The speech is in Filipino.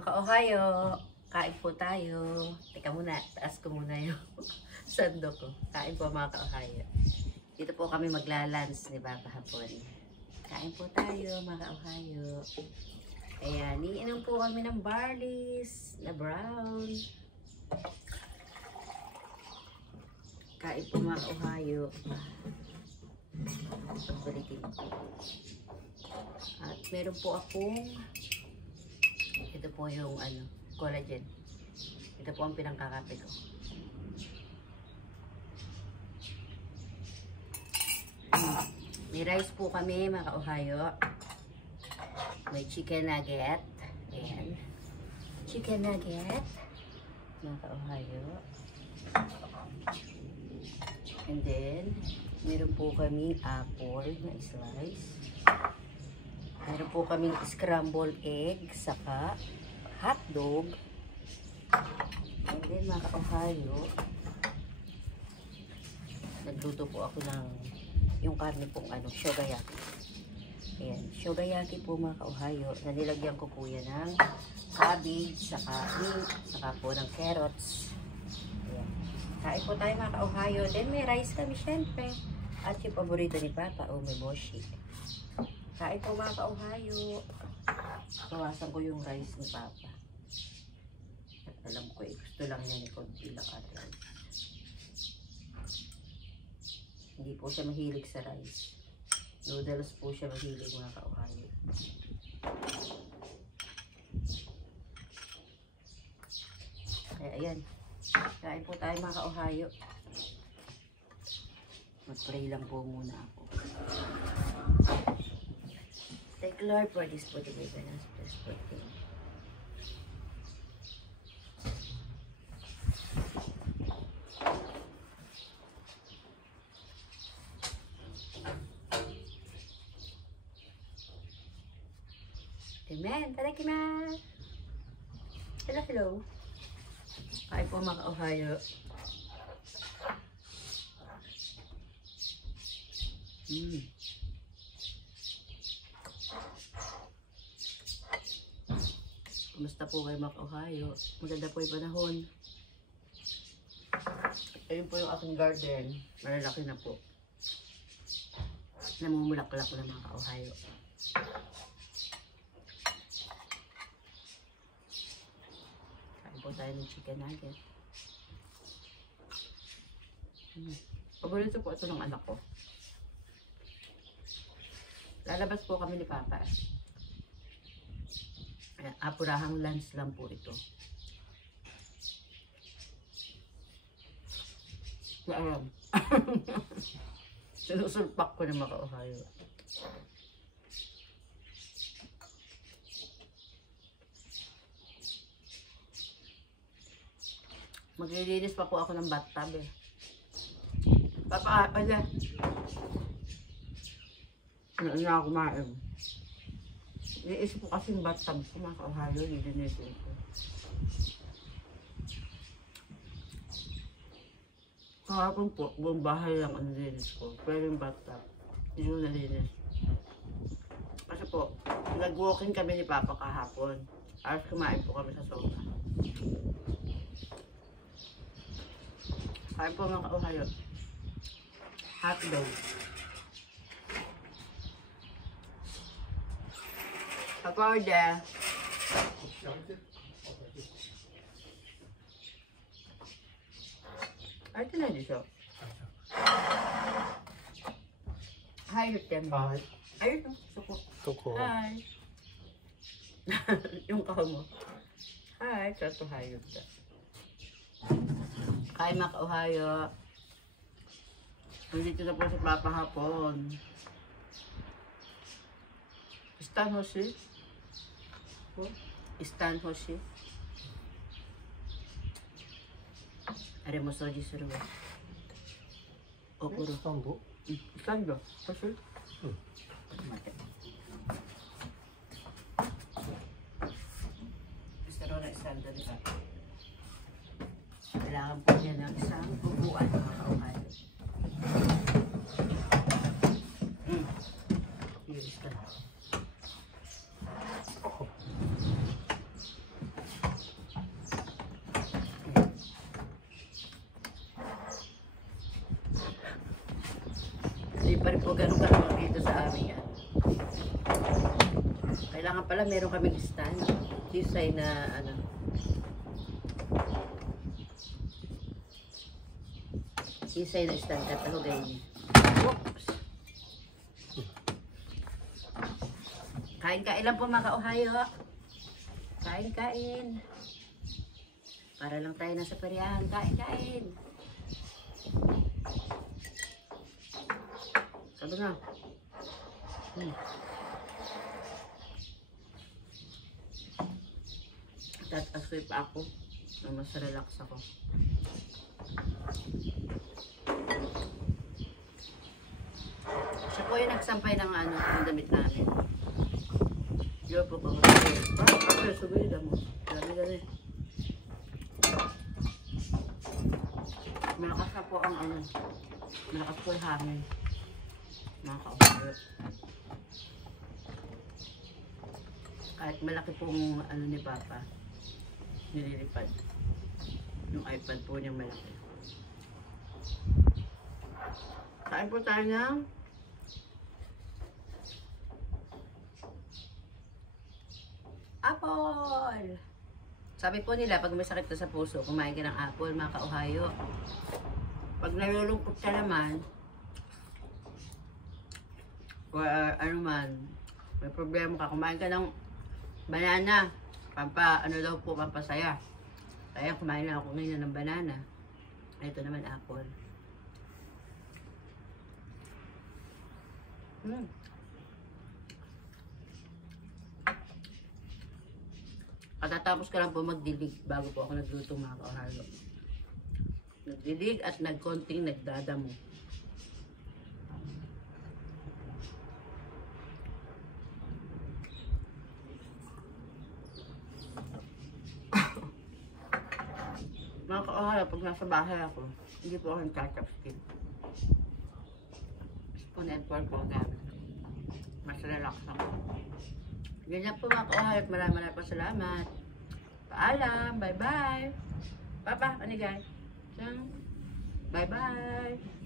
Mga ka-Ohio, kain po tayo. Teka muna, taas ko muna yung sando ko. Kain po mga ka-Ohio. Dito po kami maglalans, di ba, kahapon. Kain po tayo mga ka-Ohio. Ayan, iinom po kami ng barleys na brown. Kain po mga ka-Ohio. Pagkulitin ko. At meron po akong ito po yung collagen. Ito po ang pinangkakape ko. May rice po kami mga ka-Ohio. May chicken nugget. Ayan. Chicken nugget. Mga ka-Ohio. And then, meron po kami apple na slice. Meron po kaming scrambled egg, saka hotdog. And then mga ka-Ohio, nagluto po ako ng yung karne pong shogayaki. Ayan, shogayaki po mga ka-Ohio. Nilagyan ko po yan ng cabbage, saka meat, saka po ng carrots. Ayan. Kain po tayo mga ka-Ohio. Then may rice kami syempre. At yung paborito ni Papa, umeboshi. Kain po mga ka-Ohio. Bawasan ko yung rice ni Papa. At alam ko gusto lang niya ni konti lang at rice. Hindi po siya mahilig sa rice. Noodles po siya mahilig mga ka-Ohio. Kaya ayan. Kain po tayo mga ka-Ohio. Mag-pray lang po muna ako. Thank Lord for this food to be given us this food thing. Amen. Tadakimasu. Hello, hello. Kain po mga ka-Ohio. Kumusta po kayo mga ka-Ohio? Maganda po yung panahon. Ayun po yung aking garden. Malalaki na po. Namumulaklak na mga ka-Ohio. Kain po tayo ng chicken nugget. Paborito po ito ng anak ko. Lalabas po kami ni Papa. Apurahang lunch lang po ito. Alam. Sinusulpak ko na mga ka-Ohio. Maglilinis pa po ako ng bathtub eh. Papa, ala. Ano na ako kumain. Iisip ko kasi yung bathtub ko mga ka-Ohio, lilinisin ko. Kahapon po, buong bahay lang ang nilinis ko. Pero yung bathtub, hindi ko nalinis. Kasi po, nag-walking kami ni Papa kahapon. Tapos kumain po kami sa sofa. Kain po mga ka-Ohio. Hotdog. Papada. Ay, ito na dito. Hi, Lutem. Hi. Ayun, suko. Suko. Hi. Yung kaho mo. Hi, kato hi, Lutem. Hi, mga ka-Ohio. Nandito na po si Papa hapon. Stan Hoshi? Stan Hoshi? Are mo soji suru wa. Okuro. Stand-up? Stand up? Hoshi? Mate. Gusto rin na stand up ka. Kailangan po niya ng isang upuan mga ka-Ohio. Iris ka na. pa rin po ganun kalamang dito sa amin yan. Kailangan pala meron kaming stand. Kisay na ano. Kisay na stand. Pero ganyan. Oops. Kain-kain lang po mga ka-Ohio. Kain-kain. Para lang tayo nasa pariyahan. Kain-kain. Sabi na. Tatasoy pa ako. Na mas relax ako. Siya po yung nagsampay ng ano, ng damit namin. Yo po ko. Okay, sabi mo. Dami. Malakas na po ang ano. Malakas po yung hangin. Mga ka-Ohio. Kahit malaki pong ano ni Papa, nililipad. Yung iPad po niyang malaki. Kain po tayo ng apple! Sabi po nila, pag may sakit na sa puso, kumain ka ng apple, mga ka-Ohio. Pag nalulungkot ka naman, o ano man, may problema ka, kumain ka ng banana. Ano daw po, pampasaya. Kaya kumain na ako ngayon ng banana. Ito naman apple. Katatapos ka lang po magdilig bago po ako nagluto mga ka-Ohio. Nagdilig at nagkonting nagdadamo. Mga ka-Ohio, pag nasa bahay ako, hindi po ako nagtatapskin. Spoon and fork po gamit. Mas relax ako. Ganyan po mga ka-Ohio, maraming po salamat. Paalam, bye-bye. Papa, ano guys? Bye-bye.